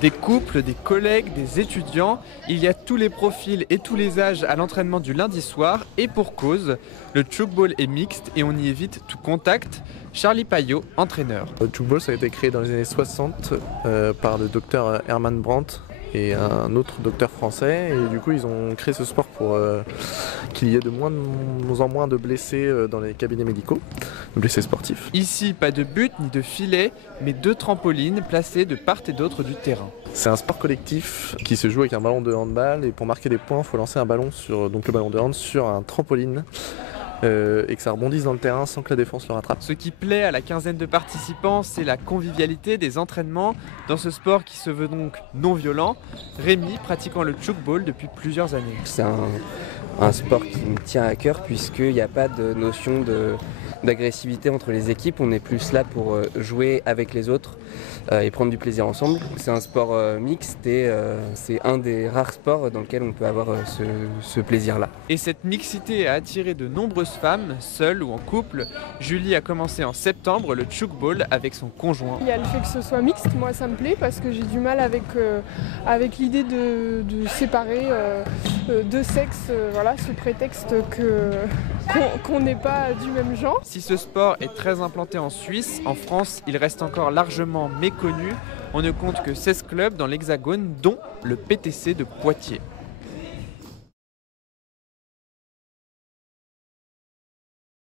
Des couples, des collègues, des étudiants, il y a tous les profils et tous les âges à l'entraînement du lundi soir et pour cause, le tchoukball est mixte et on y évite tout contact. Charlie Payot, entraîneur. Le tchoukball, ça a été créé dans les années 60 par le docteur Hermann Brandt et un autre docteur français, et du coup ils ont créé ce sport pour qu'il y ait de moins en moins de blessés dans les cabinets médicaux, de blessés sportifs. Ici, pas de but ni de filet, mais 2 trampolines placées de part et d'autre du terrain. C'est un sport collectif qui se joue avec un ballon de handball, et pour marquer des points, il faut lancer un ballon donc le ballon de hand sur un trampoline. Et que ça rebondisse dans le terrain sans que la défense le rattrape. Ce qui plaît à la quinzaine de participants, c'est la convivialité des entraînements dans ce sport qui se veut donc non violent. Rémi pratiquant le tchoukball depuis plusieurs années. C'est un sport qui me tient à cœur puisqu'il n'y a pas de notion d'agressivité entre les équipes. On est plus là pour jouer avec les autres et prendre du plaisir ensemble. C'est un sport mixte et c'est un des rares sports dans lequel on peut avoir ce plaisir-là. Et cette mixité a attiré de nombreuses femmes, seules ou en couple. Julie a commencé en septembre le tchoukball avec son conjoint. Il y a le fait que ce soit mixte, moi ça me plaît parce que j'ai du mal avec l'idée de séparer deux sexes, voilà, sous prétexte qu'on n'est pas du même genre. Si ce sport est très implanté en Suisse, en France, il reste encore largement méconnu. On ne compte que 16 clubs dans l'Hexagone, dont le PTC de Poitiers.